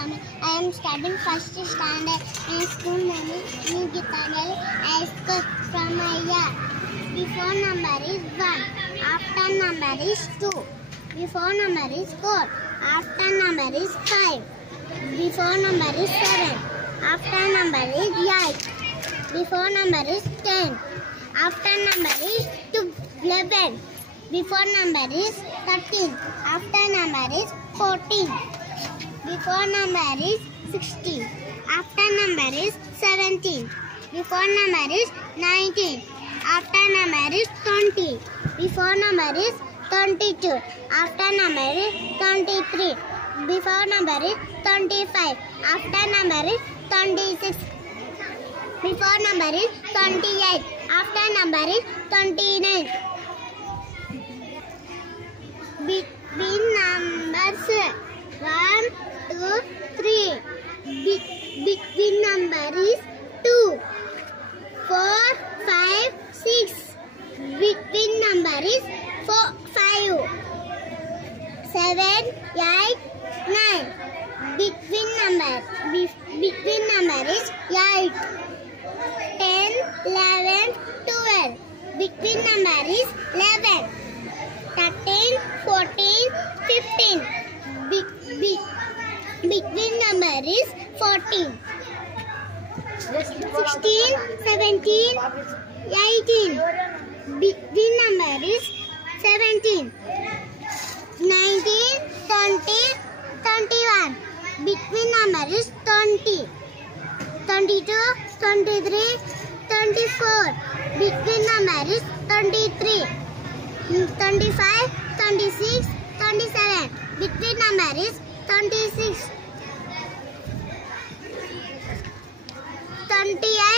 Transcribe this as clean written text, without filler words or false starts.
Tamil. I am studying first standard in school name is New Gitanjali High School from my year. Before number is 1, after number is 2, before number is 4, after number is 5, before number is 7, after number is 8, before number is 10, after number is 11, before number is 13, after number is 14, before number is 16, after number is 17, before number is 19, after number is 20, before number is 22, after number is 23, before number is 25, after number is 26, before number is 28, after number is 29. Between numbers 1, 2, 3. Between number is 2, 4, 5, 6. Between number is 4, 5, 7, 8, 9. Between number is 8, 10, 11, 12. Between number is 11, 13, 14, 15. Between number is 14, 16, 17, 18. Between number is 17, 19, 20, 21. Between number is 20, 22, 23, 24. Between number is 23, 25, 26, 27. Between number is 26, 28,